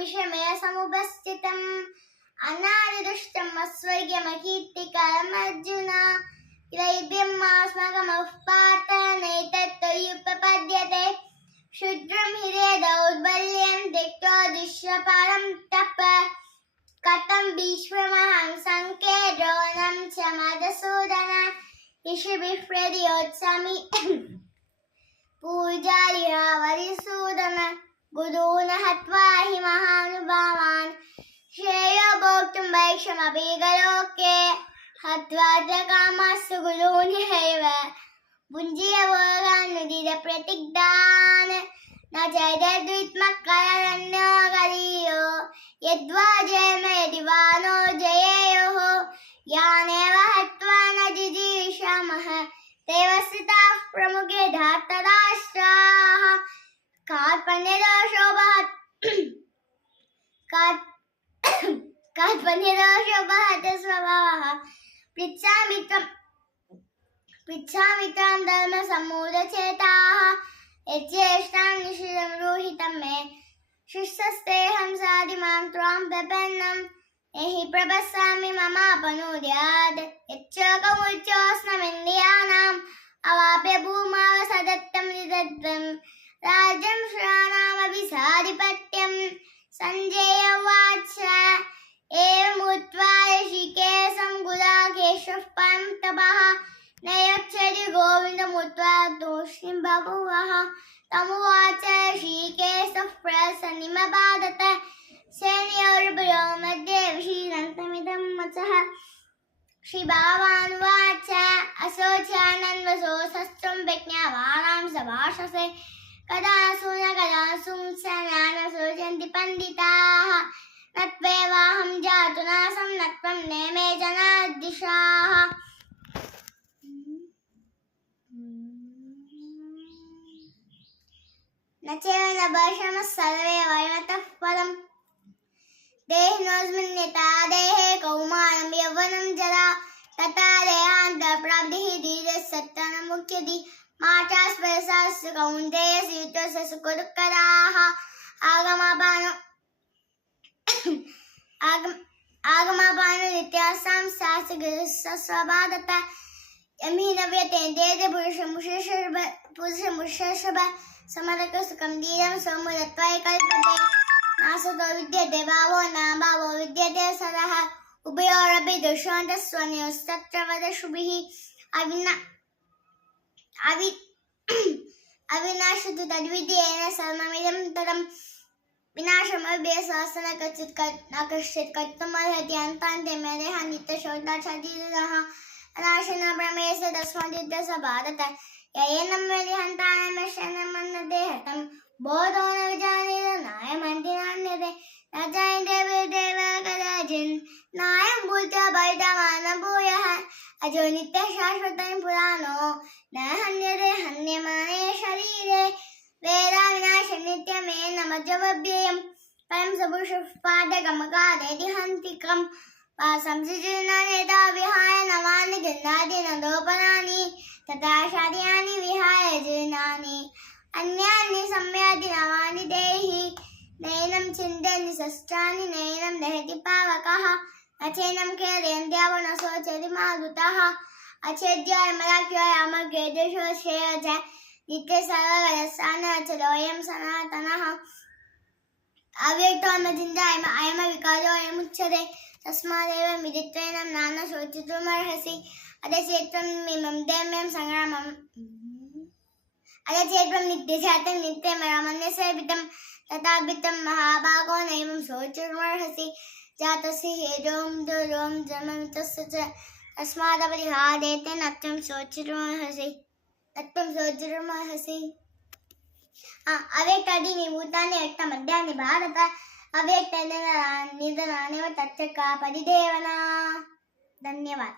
विषमे समुपस्थितम् अनादिदुष्टम् अस्वर्ग्यमकीर्तिकरम् अर्जुन दैव्यमास्मकमः पार्थ नैतत्त्वयुपपद्यते क्षुद्रं हि दौर्बल्यं त्यक्त्वा दुष्यपरं तप कथं भीष्ममहं संख्ये द्रोणं च मधुसूदन ऋषिभिः प्रतियोत्स्यामि पूजार्हा वरिसूदन गुरून् हत्वा हि महानुभावान् श्रेयो भोक्तुं वैक्षमपि गलोके हत्वा च कामस्तु गुरून् हैव भुञ्जीय भोगान्नुदितप्रतिग्धान् न चैतद्वित्मकरण्यो गरीयो यद्वा जयम यदि वा नो जयेयुः यानेव हत्वा न जिजीषामः ते वस्तुतः प्रमुखे धार्तराष्ट्राः कार्पण्यदोषोपहत स्वभावः पृच्छामि त्वां धर्मसम्मूढचेताः यज्ञेष्टां निषिद्धं रोहितं मे शिष्यस्तेऽहं साधिमां त्वां प्रपन्नं एहि प्रपश्यामि ममापनुद्यात् यच्चोकमुच्चोऽस्ममिन्द्रियाणाम् अवाप्य भूमावसदत्तं निदत्तं राज्यं श्राणामपि साधिपत्यं सञ्जय उवाच एवमुक्त्वा ऋषिकेशं गुडाकेशः परं तपः न यच्छति गोविन्दमुक्त्वा तूष्णीं बभूवः तमुवाच ऋषिकेशः प्रसन्निमबाधत सेनयोरुभयोः मध्ये विषीदन्तमिदं वचः श्रीभगवानुवाच असोचानन्वसो शस्त्रं विज्ञावानां सभाषसे कदासु न कदासु सनानसोचन्ति पण्डिताः न त्वेवाहं जातु नासं न त्वं नेमे जनाद्दिशाः न चैव न भविष्यमः सर्वे वयमतः पदम् देहिनोऽस्मिन् यथा देहे कौमारं यौवनं जरा तथा देहान्तरप्राप्तिः धीरे सत्तनमुच्यते माता स्पर्शास्तु कौन्तेय शीतोष्ण सुखदुःखदाः आगमापानो नित्यासां शास्त्रगृहस्वभावतः यं हि न व्यतेन्द्रियते पुरुषमुषर्षभ समरकसुखं धीरं सौम्यत्वाय कल्पते नासतो विद्यते भावो न भावो विद्यते सदः उभयोरपि दुष्यन्तस्वन्योस्तत्र वदशुभिः अविनाशतु तद्विद्येन सर्वमिदं तदं विनाशमभ्यसहस्र न कश्चित् कर्तुमर्हति अन्तान्ते मेदेह नित्यशोधाच्छादिदः अनाशेन प्रमेयस्य तस्माद्युद्धस्य भारत येनं वेदि हन्तानमशनमन्नते हतं बोधो न विजानीत नायमन्ति नान्यते न जायते देव कदाचिन् नायं भूत्वा भवितवान् भूयः अजो नित्यशाश्वतं पुराणो न हन्यते हन्यमाने शरीरे वेदाविनाशनित्यमेनमजमव्ययं परं सपुरुषपादकमकादेति हन्तिकं संसृजनानेता विहाय नवानि गन्धादि नदोपनानि तथा शार्यानि विहाय जीर्णानि अन्यानि सम्याति नवानि देहि नैनं चिन्तयन्ति शस्त्राणि नैनं दहति पावकः अचैनं खेदयन्त्यावो न शोचति मारुतः अचेद्याय मलाख्याय अमर्गेदेशो श्रेयो च नित्यसर्वगतस्थानोऽचलोऽयं सनातनः अव्यक्तो न चिन्तायम अयमविकारोऽयमुच्यते तस्मादेव विदित्वेनं नाना शोचितुमर्हसि अदचेत्त्वं मिमं दैम्यं संग्रामम् अदचेत्त्वं नित्यजातं नित्यमरमन्यसेवितं तथाभितं महाभागो नैवं शोचितुमर्हसि जातस्य हेजों दुरों जन्ममितस्य च तस्मादपरिहादेते न त्वं शोचितुमर्हसि अव्यक्तादीनि भूतानि व्यक्तमध्यानि भारत अव्यक्तनिधनानि तत्र का परिदेवना। धन्यवाद।